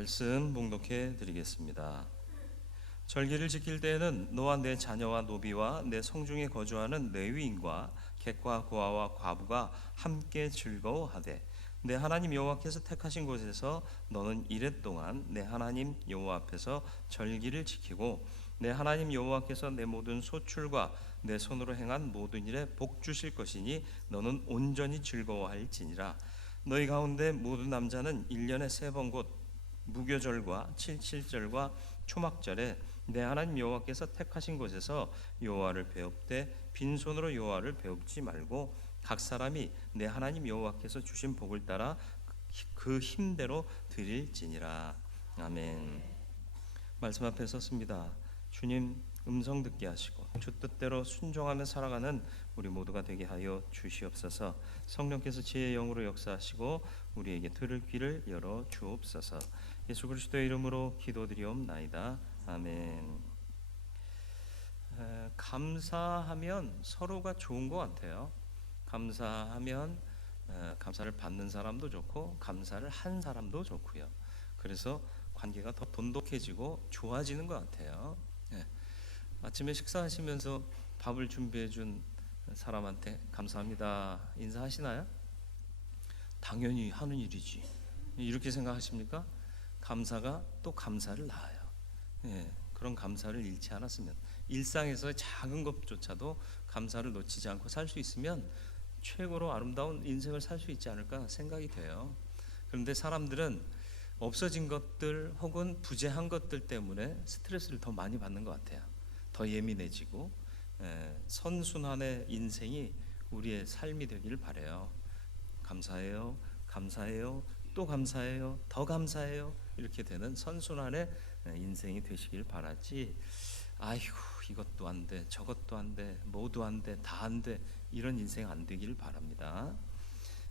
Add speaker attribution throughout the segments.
Speaker 1: 말씀 봉독해 드리겠습니다. 절기를 지킬 때에는 너와 내 자녀와 노비와 내 성중에 거주하는 레위인과 객과 고아와 과부가 함께 즐거워하되 내 하나님 여호와께서 택하신 곳에서 너는 이래 동안 내 하나님 여호와 앞에서 절기를 지키고 내 하나님 여호와께서 내 모든 소출과 내 손으로 행한 모든 일에 복 주실 것이니 너는 온전히 즐거워할지니라 너희 가운데 모든 남자는 1년에 세 번 곧 무교절과 칠칠절과 초막절에 내 하나님 여호와께서 택하신 곳에서 여호와를 배웁되 빈손으로 여호와를 배웁지 말고 각 사람이 내 하나님 여호와께서 주신 복을 따라 그 힘대로 드릴지니라 아멘. 말씀 앞에 섰습니다. 주님 음성 듣게 하시고 주 뜻대로 순종하며 살아가는 우리 모두가 되게 하여 주시옵소서. 성령께서 지혜의 영으로 역사하시고 우리에게 들을 귀를 열어 주옵소서. 예수 그리스도의 이름으로 기도드리옵나이다. 아멘. 에, 감사하면 서로가 좋은 것 같아요. 감사하면 에, 감사를 받는 사람도 좋고 감사를 한 사람도 좋고요. 그래서 관계가 더 돈독해지고 좋아지는 것 같아요. 예. 아침에 식사하시면서 밥을 준비해 준 사람한테 감사합니다 인사하시나요? 당연히 하는 일이지. 이렇게 생각하십니까? 감사가 또 감사를 낳아요. 예, 그런 감사를 잃지 않았으면 일상에서 작은 것조차도 감사를 놓치지 않고 살 수 있으면 최고로 아름다운 인생을 살 수 있지 않을까 생각이 돼요. 그런데 사람들은 없어진 것들 혹은 부재한 것들 때문에 스트레스를 더 많이 받는 것 같아요. 더 예민해지고 에, 선순환의 인생이 우리의 삶이 되기를 바래요. 감사해요, 감사해요, 또 감사해요, 더 감사해요 이렇게 되는 선순환의 인생이 되시길 바라지. 아이고 이것도 안 돼, 저것도 안 돼, 모두 안 돼, 다 안 돼 이런 인생 안 되기를 바랍니다.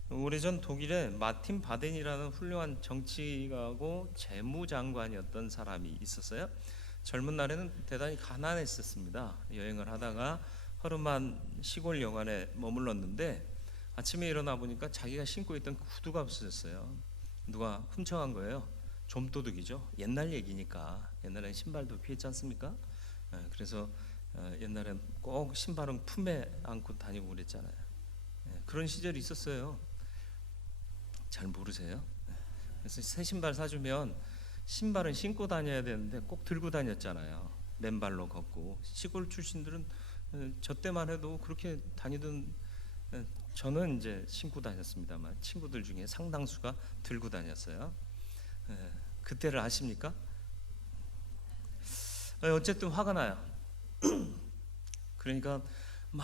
Speaker 1: 오래전 독일에 마틴 바덴이라는 훌륭한 정치가고 재무장관이었던 사람이 있었어요. 젊은 날에는 대단히 가난했었습니다. 여행을 하다가 허름한 시골 여관에 머물렀는데 아침에 일어나 보니까 자기가 신고 있던 구두가 없어졌어요. 누가 훔쳐간 거예요. 좀도둑이죠. 옛날 얘기니까 옛날엔 신발도 피했지 않습니까? 예, 그래서 어, 옛날엔 꼭 신발은 품에 안고 다니고 그랬잖아요. 예, 그런 시절이 있었어요. 잘 모르세요? 그래서 새 신발 사주면 신발은 신고 다녀야 되는데 꼭 들고 다녔잖아요. 맨발로 걷고 시골 출신들은 어, 저 때만 해도 그렇게 다니던 어, 저는 이제 신고 다녔습니다만 친구들 중에 상당수가 들고 다녔어요. 예, 그때를 아십니까? 어, 어쨌든 화가 나요. 그러니까 막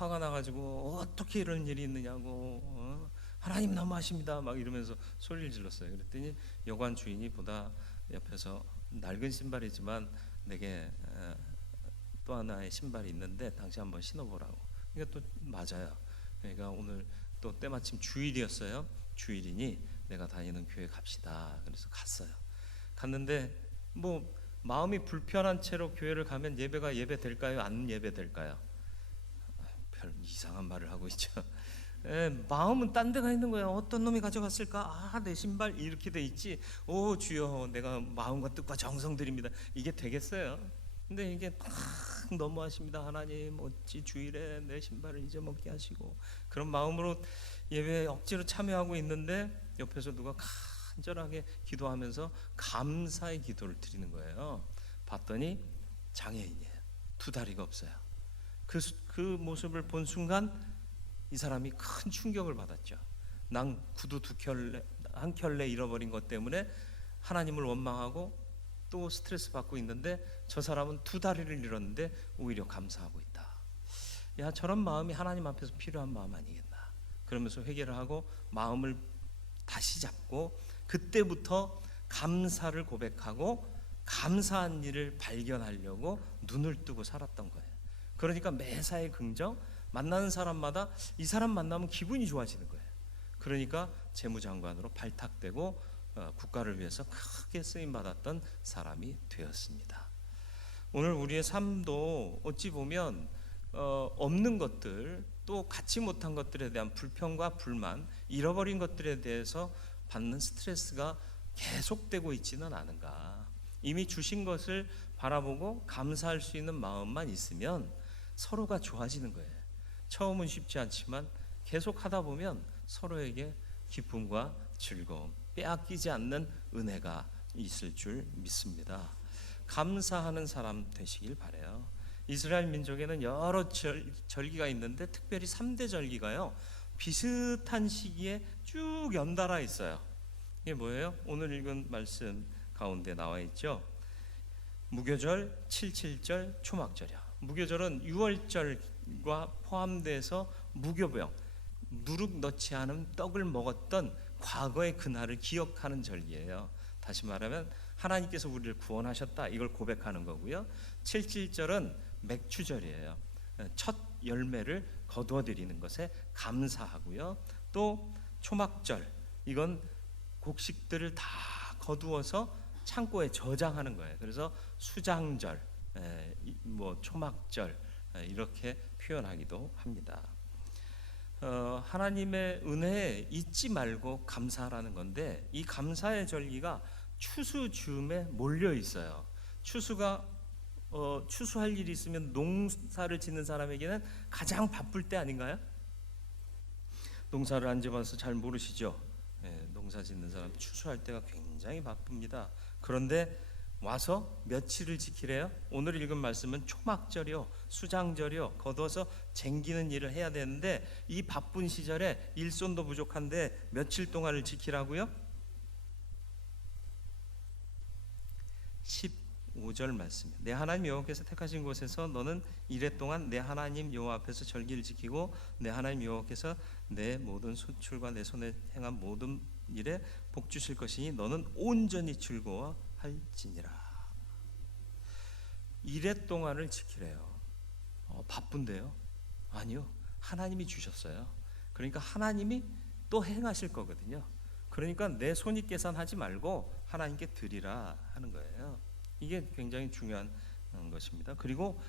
Speaker 1: 화가 나가지고 어떻게 이런 일이 있느냐고 어? 하나님 너무하십니다 막 이러면서 소리를 질렀어요. 그랬더니 여관 주인이 보다 옆에서 낡은 신발이지만 내게 어, 또 하나의 신발이 있는데 당신 한번 신어보라고. 그러니까 또 맞아요. 그러니까 오늘 또 때마침 주일이었어요. 주일이니 내가 다니는 교회 갑시다. 그래서 갔어요. 갔는데 뭐 마음이 불편한 채로 교회를 가면 예배가 예배 될까요? 안 예배 될까요? 별 이상한 말을 하고 있죠. 에, 마음은 딴 데가 있는 거야. 어떤 놈이 가져갔을까? 아, 내 신발 이렇게 돼 있지. 오, 주여, 내가 마음과 뜻과 정성 드립니다. 이게 되겠어요? 근데 이게 막 너무하십니다. 하나님, 어찌 주일에 내 신발을 잊어먹게 하시고 그런 마음으로 예배에 억지로 참여하고 있는데 옆에서 누가 간절하게 기도하면서 감사의 기도를 드리는 거예요. 봤더니 장애인이에요. 두 다리가 없어요. 그, 그 모습을 본 순간 이 사람이 큰 충격을 받았죠. 난 구두 두 켤레 한 켤레 잃어버린 것 때문에 하나님을 원망하고 또 스트레스 받고 있는데 저 사람은 두 다리를 잃었는데 오히려 감사하고 있다. 야 저런 마음이 하나님 앞에서 필요한 마음 아니겠나? 그러면서 회개를 하고 마음을 다시 잡고 그때부터 감사를 고백하고 감사한 일을 발견하려고 눈을 뜨고 살았던 거예요. 그러니까 매사에 긍정 만나는 사람마다 이 사람 만나면 기분이 좋아지는 거예요. 그러니까 재무장관으로 발탁되고 어, 국가를 위해서 크게 쓰임 받았던 사람이 되었습니다. 오늘 우리의 삶도 어찌 보면 어, 없는 것들 또 갖지 못한 것들에 대한 불평과 불만 잃어버린 것들에 대해서 받는 스트레스가 계속되고 있지는 않은가? 이미 주신 것을 바라보고 감사할 수 있는 마음만 있으면 서로가 좋아지는 거예요. 처음은 쉽지 않지만 계속 하다 보면 서로에게 기쁨과 즐거움, 빼앗기지 않는 은혜가 있을 줄 믿습니다. 감사하는 사람 되시길 바래요. 이스라엘 민족에는 여러 절, 절기가 있는데 특별히 3대 절기가요. 비슷한 시기에 쭉 연달아 있어요. 이게 뭐예요? 오늘 읽은 말씀 가운데 나와 있죠. 무교절, 칠칠절, 초막절이요. 무교절은 유월절과 포함돼서 무교병, 누룩 넣지 않은 떡을 먹었던 과거의 그날을 기억하는 절기예요. 다시 말하면 하나님께서 우리를 구원하셨다 이걸 고백하는 거고요. 칠칠절은 맥주절이에요. 첫 열매를 거두어 드리는 것에 감사하고요. 또 초막절 이건 곡식들을 다 거두어서 창고에 저장하는 거예요. 그래서 수장절, 뭐 초막절 에, 이렇게 표현하기도 합니다. 어, 하나님의 은혜에 잊지 말고 감사하라는 건데 이 감사의 절기가 추수 즈음에 몰려 있어요. 추수가 어, 추수할 일이 있으면 농사를 짓는 사람에게는 가장 바쁠 때 아닌가요? 농사를 안 지어봐서 잘 모르시죠? 예, 농사 짓는 사람 추수할 때가 굉장히 바쁩니다. 그런데 와서 며칠을 지키래요? 오늘 읽은 말씀은 초막절이요, 수장절이요, 걷어서 쟁기는 일을 해야 되는데 이 바쁜 시절에 일손도 부족한데 며칠 동안을 지키라고요? 15절 말씀이에요. 내 하나님 여호와께서 택하신 곳에서 너는 이래 동안 내 하나님 여호와 앞에서 절기를 지키고 내 하나님 여호와께서 내 모든 소출과 내 손에 행한 모든 일에 복 주실 것이니 너는 온전히 즐거워할지니라. 이래 동안을 지키래요. 어, 바쁜데요? 아니요. 하나님이 주셨어요. 그러니까 하나님이 또 행하실 거거든요. 그러니까 내 손이 계산하지 말고 하나님께 드리라 하는 거예요. 이게 굉장히 중요한 음, 것입니다. 그리고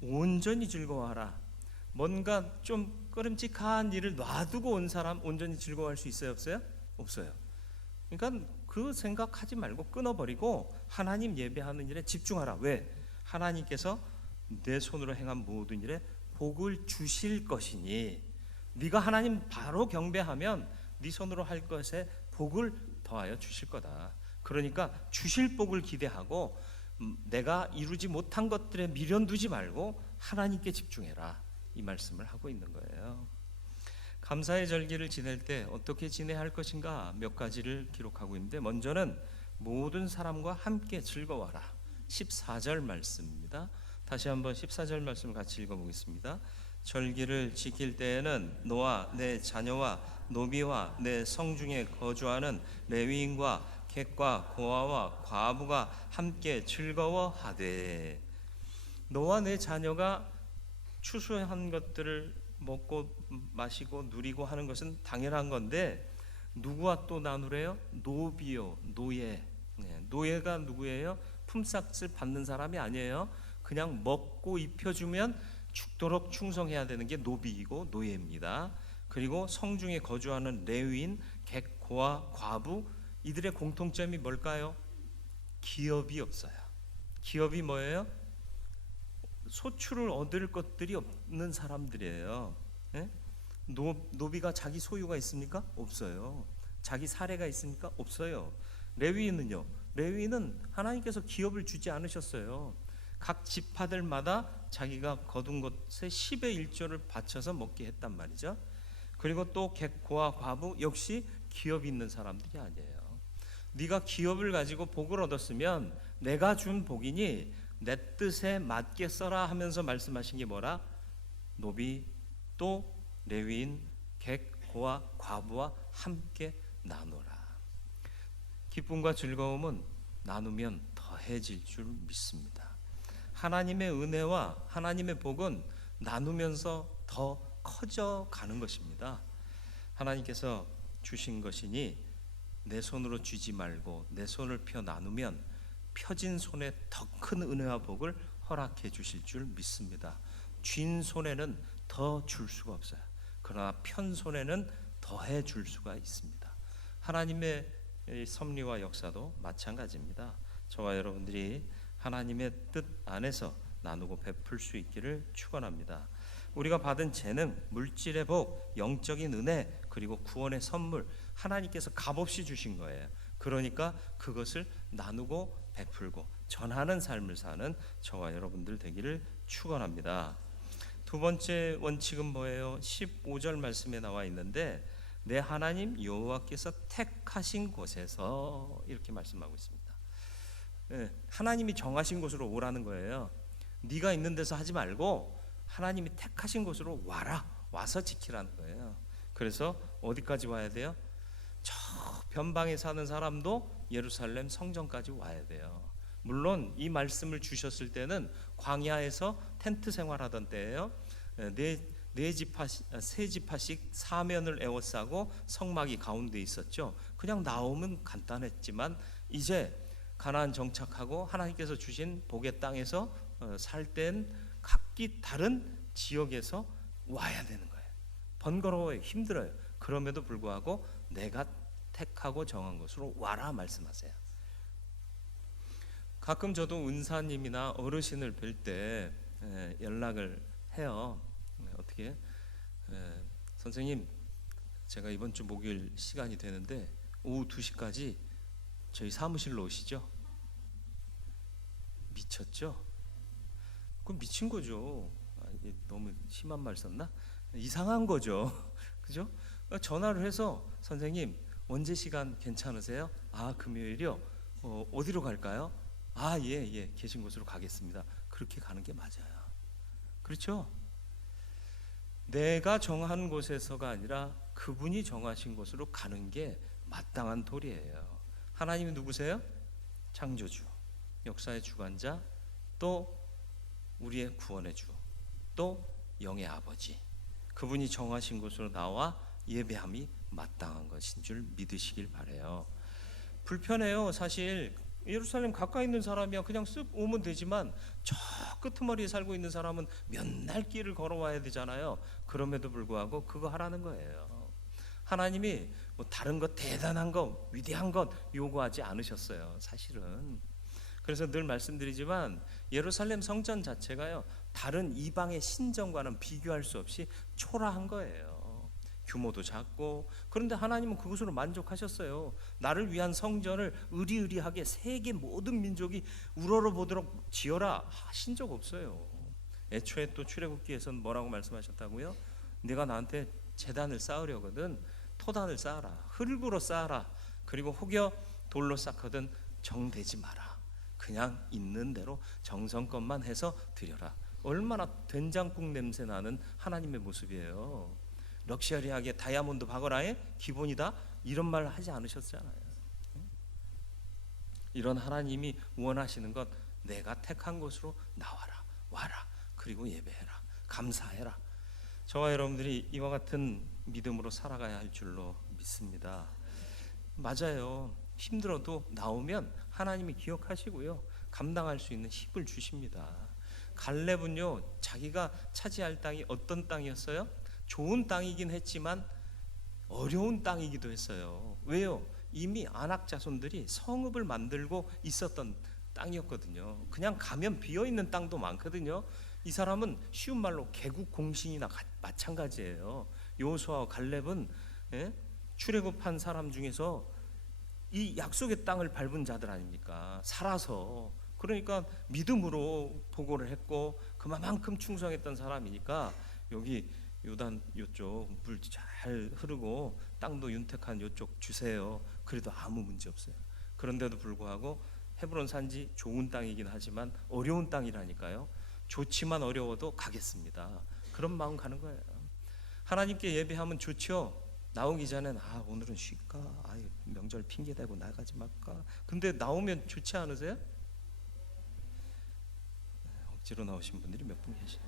Speaker 1: 온전히 즐거워하라. 뭔가 좀 꺼름직한 일을 놔두고 온 사람 온전히 즐거워할 수 있어요, 없어요? 없어요. 그러니까 그 생각하지 말고 끊어버리고 하나님 예배하는 일에 집중하라. 왜? 하나님께서 내 손으로 행한 모든 일에 복을 주실 것이니 네가 하나님 바로 경배하면 네 손으로 할 것에 복을 더하여 주실 거다. 그러니까 주실 복을 기대하고 음, 내가 이루지 못한 것들에 미련 두지 말고 하나님께 집중해라. 이 말씀을 하고 있는 거예요. 감사의 절기를 지낼 때 어떻게 지내야 할 것인가 몇 가지를 기록하고 있는데 먼저는 모든 사람과 함께 즐거워라. 14절 말씀입니다. 다시 한번 14절 말씀을 같이 읽어보겠습니다. 절기를 지킬 때에는 너와 내 자녀와 노비와 내 성중에 거주하는 레위인과 객과 고아와 과부가 함께 즐거워하되 너와 내 자녀가 추수한 것들을 먹고 마시고 누리고 하는 것은 당연한 건데 누구와 또 나누래요? 노비요, 노예. 네, 노예가 누구예요? 품삯을 받는 사람이 아니에요. 그냥 먹고 입혀주면 죽도록 충성해야 되는 게 노비이고 노예입니다. 그리고 성중에 거주하는 레위인, 객, 고아, 과부 이들의 공통점이 뭘까요? 기업이 없어요. 기업이 뭐예요? 소출을 얻을 것들이 없는 사람들이에요. 예? 노, 노비가 자기 소유가 있습니까? 없어요. 자기 사례가 있습니까? 없어요. 레위인은요. 레위인은 하나님께서 기업을 주지 않으셨어요. 각 지파들마다 자기가 거둔 것의 10의 1조를 바쳐서 먹게 했단 말이죠. 그리고 또 객고와 과부 역시 기업이 있는 사람들이 아니에요. 네가 기업을 가지고 복을 얻었으면 내가 준 복이니 내 뜻에 맞게 써라 하면서 말씀하신 게 뭐라? 노비 또 레위인 객 고아 과부와 함께 나누라. 기쁨과 즐거움은 나누면 더해질 줄 믿습니다. 하나님의 은혜와 하나님의 복은 나누면서 더 커져 가는 것입니다. 하나님께서 주신 것이니 내 손으로 쥐지 말고 내 손을 펴 나누면 펴진 손에 더 큰 은혜와 복을 허락해 주실 줄 믿습니다. 쥔 손에는 더 줄 수가 없어요. 그러나 편 손에는 더해 줄 수가 있습니다. 하나님의 이 섭리와 역사도 마찬가지입니다. 저와 여러분들이 하나님의 뜻 안에서 나누고 베풀 수 있기를 축원합니다. 우리가 받은 재능, 물질의 복, 영적인 은혜, 그리고 구원의 선물 하나님께서 값없이 주신 거예요. 그러니까 그것을 나누고 베풀고 전하는 삶을 사는 저와 여러분들 되기를 축원합니다. 두 번째 원칙은 뭐예요? 15절 말씀에 나와 있는데 내 하나님 여호와께서 택하신 곳에서 이렇게 말씀하고 있습니다. 예, 하나님이 정하신 곳으로 오라는 거예요. 네가 있는 데서 하지 말고 하나님이 택하신 곳으로 와라. 와서 지키라는 거예요. 그래서 어디까지 와야 돼요? 저 변방에 사는 사람도 예루살렘 성전까지 와야 돼요. 물론 이 말씀을 주셨을 때는 광야에서 텐트 생활하던 때예요. 네 네 지파씩 세 지파씩 사면을 에워싸고 성막이 가운데 있었죠. 그냥 나오면 간단했지만 이제 가나안 정착하고 하나님께서 주신 복의 땅에서 어, 살땐 각기 다른 지역에서 와야 되는 거예요. 번거로워요, 힘들어요. 그럼에도 불구하고 내가 택하고 정한 곳으로 와라 말씀하세요. 가끔 저도 은사님이나 어르신을 뵐 때 연락을 해요. 예, 어떻게? 에, 선생님, 제가 이번 주 목요일 시간이 되는데 오후 2시까지 저희 사무실로 오시죠? 미쳤죠? 그건 미친 거죠. 아, 너무 심한 말 썼나? 이상한 거죠. 그죠? 전화를 해서 선생님 언제 시간 괜찮으세요? 아 금요일이요. 어, 어디로 갈까요? 아예예 계신 곳으로 가겠습니다. 그렇게 가는 게 맞아요. 그렇죠? 내가 정한 곳에서가 아니라 그분이 정하신 곳으로 가는 게 마땅한 도리예요. 하나님이 누구세요? 창조주, 역사의 주관자, 또 우리의 구원의 주, 또 영의 아버지. 그분이 정하신 곳으로 나와 예배함이 마땅한 것인 줄 믿으시길 바래요. 불편해요. 사실 예루살렘 가까이 있는 사람이야 그냥 쓱 오면 되지만 저 끄트머리에 살고 있는 사람은 몇 날 길을 걸어와야 되잖아요. 그럼에도 불구하고 그거 하라는 거예요. 하나님이 뭐 다른 것 대단한 것 위대한 것 요구하지 않으셨어요. 사실은. 그래서 늘 말씀드리지만 예루살렘 성전 자체가요 다른 이방의 신전과는 비교할 수 없이 초라한 거예요. 규모도 작고 그런데 하나님은 그것으로 만족하셨어요. 나를 위한 성전을 의리의리하게 세계 모든 민족이 우러러 보도록 지어라 하신 적 없어요. 애초에 또 출애굽기에서는 뭐라고 말씀하셨다고요? 내가 나한테 재단을 쌓으려거든 토단을 쌓아라 흙으로 쌓아라 그리고 혹여 돌로 쌓거든 정되지 마라 그냥 있는 대로 정성껏만 해서 드려라 얼마나 된장국 냄새 나는 하나님의 모습이에요. 럭셔리하게 다이아몬드 박어라의 기본이다 이런 말 하지 않으셨잖아요. 이런 하나님이 원하시는 것 내가 택한 곳으로 나와라 와라 그리고 예배해라 감사해라 저와 여러분들이 이와 같은 믿음으로 살아가야 할 줄로 믿습니다. 맞아요. 힘들어도 나오면 하나님이 기억하시고요. 감당할 수 있는 힘을 주십니다. 갈렙은요. 자기가 차지할 땅이 어떤 땅이었어요? 좋은 땅이긴 했지만 어려운 땅이기도 했어요. 왜요? 이미 안악 자손들이 성읍을 만들고 있었던 땅이었거든요. 그냥 가면 비어 있는 땅도 많거든요. 이 사람은 쉬운 말로 개국 공신이나 마찬가지예요. 요호수아와 갈렙은 예? 출애굽한 사람 중에서 이 약속의 땅을 밟은 자들 아닙니까? 살아서 그러니까 믿음으로 보고를 했고 그만큼 충성했던 사람이니까 여기 요단 요쪽 물 잘 흐르고 땅도 윤택한 요쪽 주세요. 그래도 아무 문제 없어요. 그런데도 불구하고 헤브론 산지 좋은 땅이긴 하지만 어려운 땅이라니까요. 좋지만 어려워도 가겠습니다. 그런 마음 가는 거예요. 하나님께 예배하면 좋죠. 나오기 전엔 아 오늘은 쉴까? 아 명절 핑계 대고 나가지 말까? 근데 나오면 좋지 않으세요? 억지로 나오신 분들이 몇 분 계시.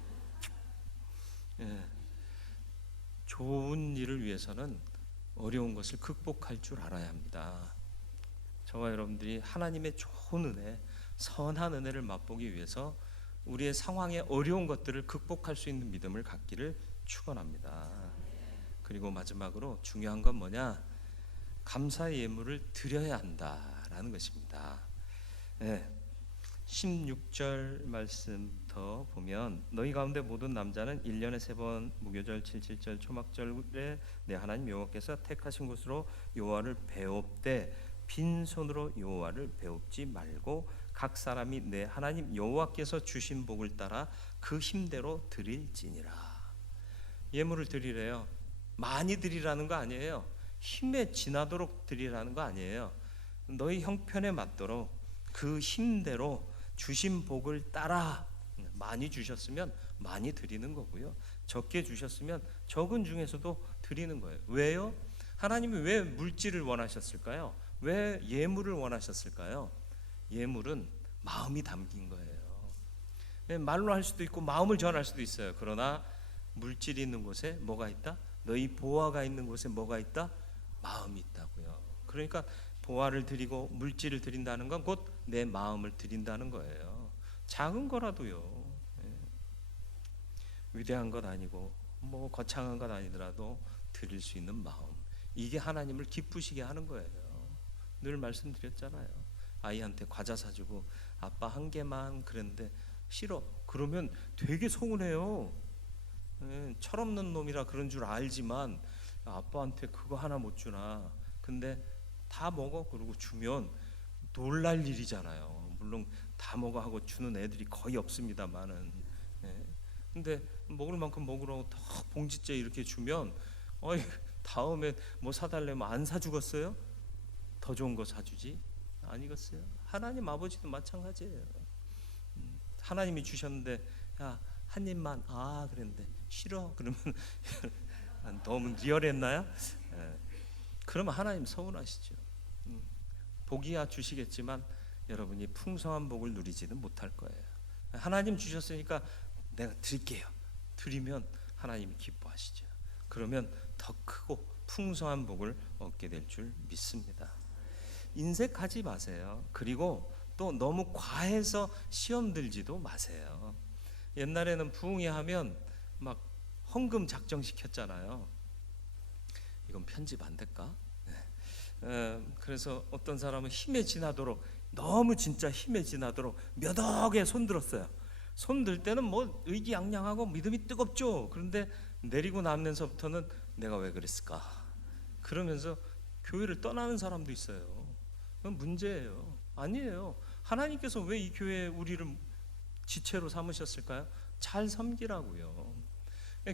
Speaker 1: 예. 좋은 일을 위해서는 어려운 것을 극복할 줄 알아야 합니다. 저와 여러분들이 하나님의 좋은 은혜, 선한 은혜를 맛보기 위해서 우리의 상황에 어려운 것들을 극복할 수 있는 믿음을 갖기를 축원합니다. 그리고 마지막으로 중요한 건 뭐냐? 감사의 예물을 드려야 한다라는 것입니다. 예. 16절 말씀 더 보면 너희 가운데 모든 남자는 1년에 세 번 무교절 77절 초막절에 내 하나님 여호와께서 택하신 곳으로 여호와를 배웁되 빈손으로 여호와를 배웁지 말고 각 사람이 내 하나님 여호와께서 주신 복을 따라 그 힘대로 드릴지니라. 예물을 드리래요. 많이 드리라는 거 아니에요. 힘에 지나도록 드리라는 거 아니에요. 너희 형편에 맞도록 그 힘대로 주신 복을 따라 많이 주셨으면 많이 드리는 거고요. 적게 주셨으면 적은 중에서도 드리는 거예요. 왜요? 하나님이 왜 물질을 원하셨을까요? 왜 예물을 원하셨을까요? 예물은 마음이 담긴 거예요. 예, 말로 할 수도 있고 마음을 전할 수도 있어요. 그러나 물질이 있는 곳에 뭐가 있다? 너희 보화가 있는 곳에 뭐가 있다? 마음이 있다고요. 그러니까 보화를 드리고 물질을 드린다는 건 곧 내 마음을 드린다는 거예요. 작은 거라도요. 예. 위대한 것 아니고 뭐 거창한 것 아니더라도 드릴 수 있는 마음. 이게 하나님을 기쁘시게 하는 거예요. 늘 말씀드렸잖아요. 아이한테 과자 사주고 아빠 한 개만 그랬는데 싫어. 그러면 되게 서운해요. 예, 철없는 놈이라 그런 줄 알지만 아빠한테 그거 하나 못 주나. 근데 다 먹어 그러고 주면 놀랄 일이잖아요. 물론 다 먹어 하고 주는 애들이 거의 없습니다만은. 예. 근데 먹을 만큼 먹으라고 딱 봉지째 이렇게 주면 어이 다음에 뭐 사달래면 안 사주겠어요? 더 좋은 거 사주지 아니겠어요? 하나님 아버지도 마찬가지예요. 음, 하나님이 주셨는데 야 한 입만 아 그랬는데 싫어 그러면 너무 리얼했나요? 예. 그러면 하나님 서운하시죠. 음, 복이야 주시겠지만 여러분이 풍성한 복을 누리지는 못할 거예요. 하나님 주셨으니까 내가 드릴게요. 드리면 하나님이 기뻐하시죠. 그러면 더 크고 풍성한 복을 얻게 될 줄 믿습니다. 인색하지 마세요. 그리고 또 너무 과해서 시험 들지도 마세요. 옛날에는 부흥이 하면 막 헌금 작정 시켰잖아요. 이건 편집 안 될까? 네. 에, 그래서 어떤 사람은 힘에 지나도록 너무 진짜 힘에 지나도록 몇 억에 손 들었어요. 손들 때는 뭐 의기양양하고 믿음이 뜨겁죠. 그런데 내리고 나면서부터는 내가 왜 그랬을까? 그러면서 교회를 떠나는 사람도 있어요. 그건 문제예요. 아니에요. 하나님께서 왜 이 교회에 우리를 지체로 삼으셨을까요? 잘 섬기라고요.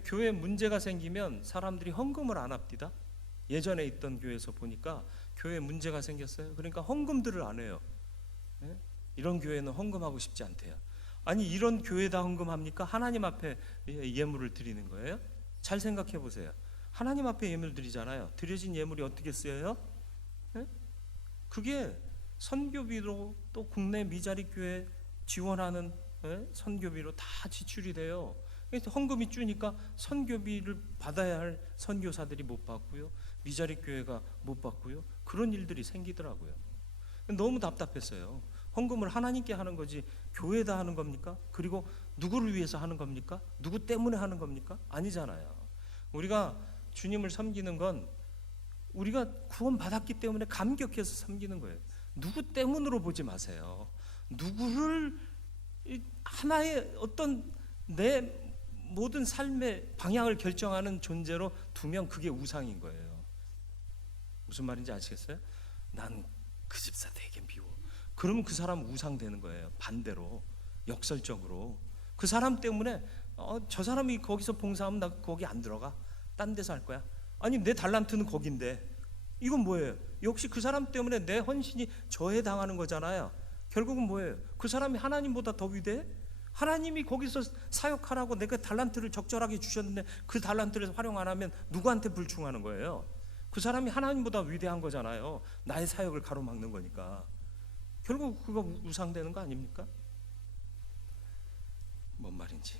Speaker 1: 교회에 문제가 생기면 사람들이 헌금을 안 합디다. 예전에 있던 교회에서 보니까 교회에 문제가 생겼어요. 그러니까 헌금들을 안 해요. 예? 이런 교회는 헌금하고 싶지 않대요. 아니 이런 교회다 헌금합니까? 하나님 앞에 예- 예물을 드리는 거예요? 잘 생각해 보세요. 하나님 앞에 예물 드리잖아요. 드려진 예물이 어떻게 쓰여요? 예? 그게 선교비로 또 국내 미자리 교회 지원하는 예? 선교비로 다 지출이 돼요. 그래서 헌금이 주니까 선교비를 받아야 할 선교사들이 못 받고요. 미자리 교회가 못 받고요. 그런 일들이 생기더라고요. 너무 답답했어요. 헌금을 하나님께 하는 거지 교회다 하는 겁니까? 그리고 누구를 위해서 하는 겁니까? 누구 때문에 하는 겁니까? 아니잖아요. 우리가 주님을 섬기는 건 우리가 구원 받았기 때문에 감격해서 섬기는 거예요. 누구 때문으로 보지 마세요. 누구를 이 하나의 어떤 내 모든 삶의 방향을 결정하는 존재로 두면 그게 우상인 거예요. 무슨 말인지 아시겠어요? 난 그 집사 되게 미워. 그러면 그 사람 우상 되는 거예요. 반대로 역설적으로 그 사람 때문에 어, 저 사람이 거기서 봉사하면 나 거기 안 들어가. 딴 데서 할 거야. 아니 내 달란트는 거긴데 이건 뭐예요? 역시 그 사람 때문에 내 헌신이 저해당하는 거잖아요. 결국은 뭐예요? 그 사람이 하나님보다 더 위대해? 하나님이 거기서 사역하라고 내가 달란트를 적절하게 주셨는데 그 달란트를 활용 안 하면 누구한테 불충하는 거예요? 그 사람이 하나님보다 위대한 거잖아요. 나의 사역을 가로막는 거니까. 결국 그거 우상되는 거 아닙니까? 뭔 말인지.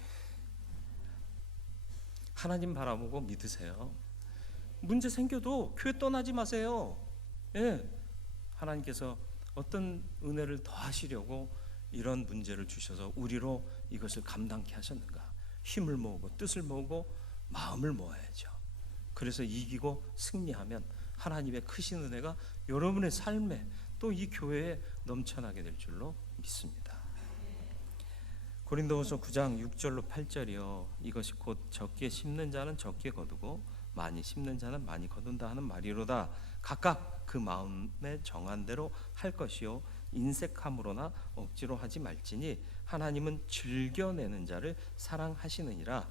Speaker 1: 하나님 바라보고 믿으세요. 문제 생겨도 교회 떠나지 마세요. 예. 하나님께서 어떤 은혜를 더 하시려고 이런 문제를 주셔서 우리로 이것을 감당케 하셨는가? 힘을 모으고 뜻을 모으고 마음을 모아야죠. 그래서 이기고 승리하면 하나님의 크신 은혜가 여러분의 삶에 또 이 교회에 넘쳐나게 될 줄로 믿습니다. 고린도후서 9장 6절로 8절이요. 이것이 곧 적게 심는 자는 적게 거두고 많이 심는 자는 많이 거둔다 하는 말이로다. 각각 그 마음에 정한 대로 할 것이요 인색함으로나 억지로 하지 말지니 하나님은 즐겨내는 자를 사랑하시느니라.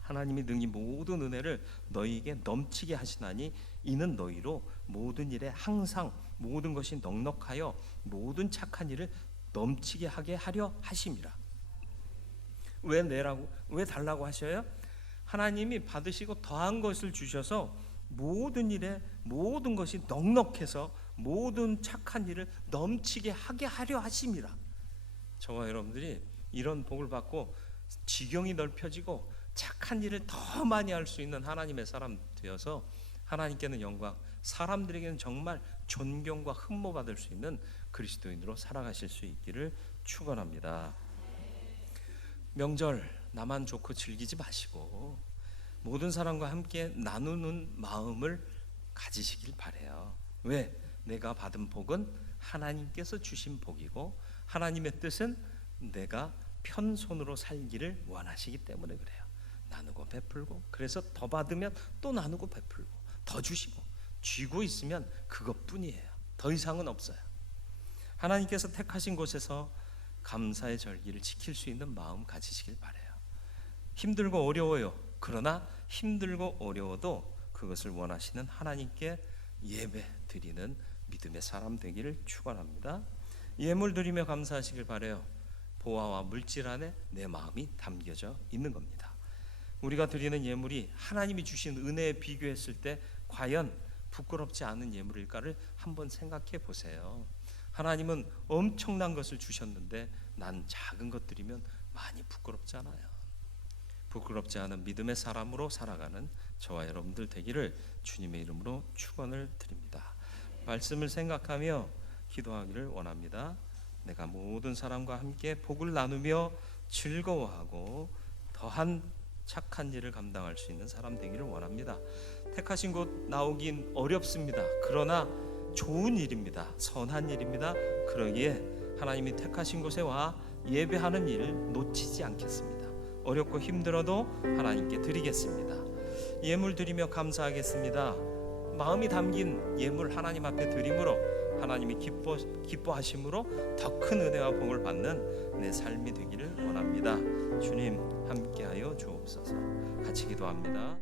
Speaker 1: 하나님이 능히 모든 은혜를 너희에게 넘치게 하시나니 이는 너희로 모든 일에 항상 모든 것이 넉넉하여 모든 착한 일을 넘치게 하게 하려 하심이라. 왜 내라고 왜 달라고 하셔요? 하나님이 받으시고 더한 것을 주셔서 모든 일에 모든 것이 넉넉해서 모든 착한 일을 넘치게 하게 하려 하심이라. 저와 여러분들이 이런 복을 받고 지경이 넓혀지고 착한 일을 더 많이 할 수 있는 하나님의 사람 되어서 하나님께는 영광, 사람들에게는 정말 존경과 흠모 받을 수 있는 그리스도인으로 살아가실 수 있기를 축원합니다. 명절 나만 좋고 즐기지 마시고 모든 사람과 함께 나누는 마음을 가지시길 바래요. 왜? 내가 받은 복은 하나님께서 주신 복이고 하나님의 뜻은 내가 편손으로 살기를 원하시기 때문에 그래요. 나누고 베풀고 그래서 더 받으면 또 나누고 베풀고 더 주시고 쥐고 있으면 그것뿐이에요. 더 이상은 없어요. 하나님께서 택하신 곳에서 감사의 절기를 지킬 수 있는 마음 가지시길 바래요. 힘들고 어려워요. 그러나 힘들고 어려워도 그것을 원하시는 하나님께 예배 드리는 믿음의 사람 되기를 축원합니다. 예물 드리며 감사하시길 바래요. 보화와 물질 안에 내 마음이 담겨져 있는 겁니다. 우리가 드리는 예물이 하나님이 주신 은혜에 비교했을 때 과연 부끄럽지 않은 예물일까를 한번 생각해 보세요. 하나님은 엄청난 것을 주셨는데 난 작은 것 드리면 많이 부끄럽잖아요. 부끄럽지 않은 믿음의 사람으로 살아가는 저와 여러분들 되기를 주님의 이름으로 축원을 드립니다. 말씀을 생각하며 기도하기를 원합니다. 내가 모든 사람과 함께 복을 나누며 즐거워하고 더한 착한 일을 감당할 수 있는 사람 되기를 원합니다. 택하신 곳 나오긴 어렵습니다. 그러나 좋은 일입니다. 선한 일입니다. 그러기에 하나님이 택하신 곳에 와 예배하는 일을 놓치지 않겠습니다. 어렵고 힘들어도 하나님께 드리겠습니다. 예물 드리며 감사하겠습니다. 마음이 담긴 예물 하나님 앞에 드림으로 하나님이 기뻐 기뻐하심으로 더 큰 은혜와 복을 받는 내 삶이 되기를 원합니다. 주님 함께하여 주옵소서. 같이 기도합니다.